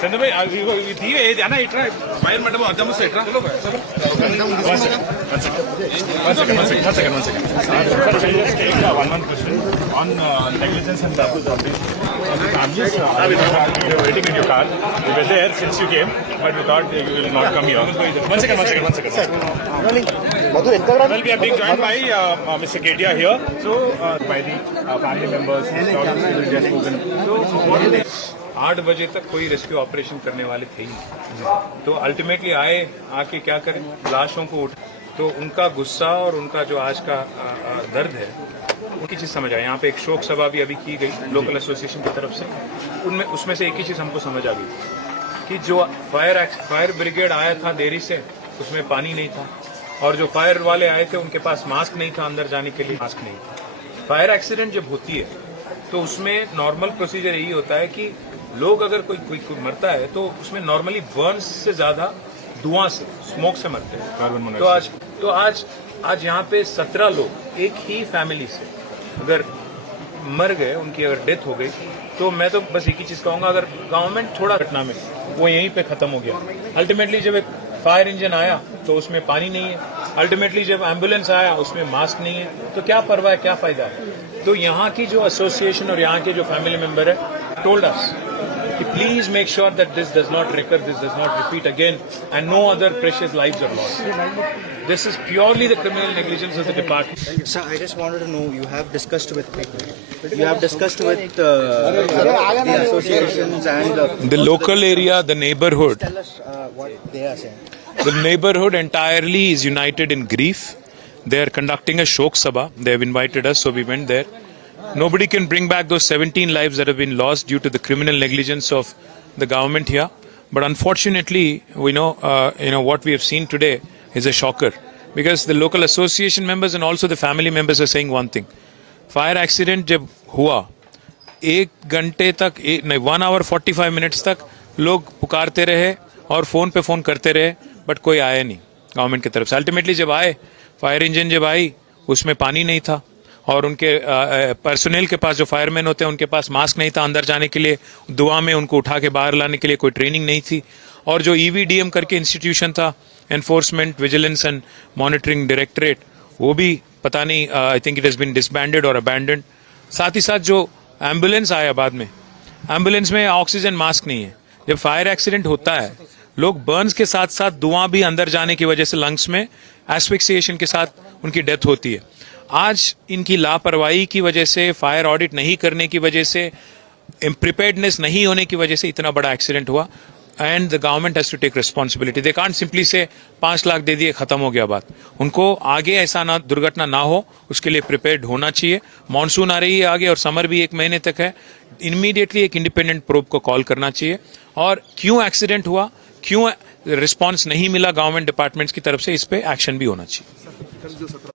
చంద్ర భాయ్ తీవే ఏది అన్న ఇట్రా మైల్ మేడం అర్థం వస్తే ఇట్రా one question on negligence and abuse of the families. We were waiting in your car. We were there since you came, but we thought you will not come here. One second. Well, we are being joined by Mr. Kedia here. So, by the family members, so what is it? 8 बजे तक कोई rescue operation करने वाले थे ही नहीं। तो ultimately आके क्या करें, लाशों को उठ, तो उनका गुस्सा और उनका जो आज का दर्द है उनकी चीज समझ आई। यहाँ पे एक शोक सभा भी अभी की गई लोकल एसोसिएशन की तरफ से, उनमें उसमें से एक ही चीज हमको समझ आ गई कि जो फायर ब्रिगेड आया था देरी से, उसमें पानी नहीं था, और जो फायर वाले आए थे उनके पास मास्क नहीं था, अंदर जाने के लिए मास्क नहीं था। फायर एक्सीडेंट जब होती है तो उसमें नॉर्मल प्रोसीजर यही होता है कि लोग अगर कोई मरता है तो उसमें नॉर्मली बर्न्स से ज्यादा धुआं से, स्मोक से मरते हैं। तो आज यहाँ पे 17 लोग एक ही फैमिली से अगर मर गए, उनकी अगर डेथ हो गई, तो मैं तो बस एक ही चीज कहूंगा, अगर गवर्नमेंट थोड़ा घटना में वो यहीं पे खत्म हो गया। अल्टीमेटली जब एक फायर इंजन आया तो उसमें पानी नहीं है, अल्टीमेटली जब एम्बुलेंस आया उसमें मास्क नहीं है, तो क्या परवाह है, क्या फायदा है। तो यहाँ की जो एसोसिएशन और यहाँ के जो फैमिली मेंबर है टोल्ड अस कि please make sure that this does not recur, this does not repeat again, and no other precious lives are lost. This is purely the criminal negligence of the department. Sir, I just wanted to know, you have discussed with the associations and The local area, the neighborhood. Tell us what they are saying. The neighborhood entirely is united in grief. They are conducting a Shok Sabha. They have invited us, so we went there. Nobody can bring back those 17 lives that have been lost due to the criminal negligence of the government here. But unfortunately, we know, what we have seen today is a shocker, because the local association members and also the family members are saying one thing. Fire accident जब हुआ, 1 घंटे तक 1 hour 45 minutes तक लोग पुकारते रहे और phone पे फोन करते रहे, बट कोई आया नहीं गवर्नमेंट की तरफ से। अल्टीमेटली जब आए, फायर इंजन जब आई, उसमें पानी नहीं था, और उनके पर्सनल के पास, जो फायरमैन होते हैं, उनके पास मास्क नहीं था अंदर जाने के लिए, दुआ में उनको उठा के बाहर लाने के लिए कोई ट्रेनिंग नहीं थी, और जो EVDM करके इंस्टीट्यूशन था, enforcement vigilance and monitoring directorate, वो भी पता नहीं, I think it has been disbanded और अबैंडन्ड। साथ ही साथ जो एम्बुलेंस आया बाद में, एम्बुलेंस में ऑक्सीजन मास्क नहीं है। जब फायर एक्सीडेंट होता है, लोग बर्न्स के साथ साथ धुआं भी अंदर जाने की वजह से लंग्स में एस्फिक्सिएशन के साथ उनकी डेथ होती है। आज इनकी लापरवाही की वजह से, फायर ऑडिट नहीं करने की वजह से, प्रिपेयर्डनेस नहीं होने की वजह से इतना बड़ा एक्सीडेंट हुआ, and the government has to take responsibility. They can't simply say 5 lakh दे दिए, खत्म हो गया बात। उनको आगे ऐसा ना दुर्घटना ना हो, उसके लिए प्रिपेयर्ड होना चाहिए। मॉनसून आ रही है आगे, और समर भी 1 महीने तक है। इमीडिएटली एक इंडिपेंडेंट प्रोब को कॉल करना चाहिए, और क्यों एक्सीडेंट हुआ, क्यों रिस्पॉन्स नहीं मिला गवर्नमेंट डिपार्टमेंट्स की तरफ से, इस पे एक्शन भी होना चाहिए।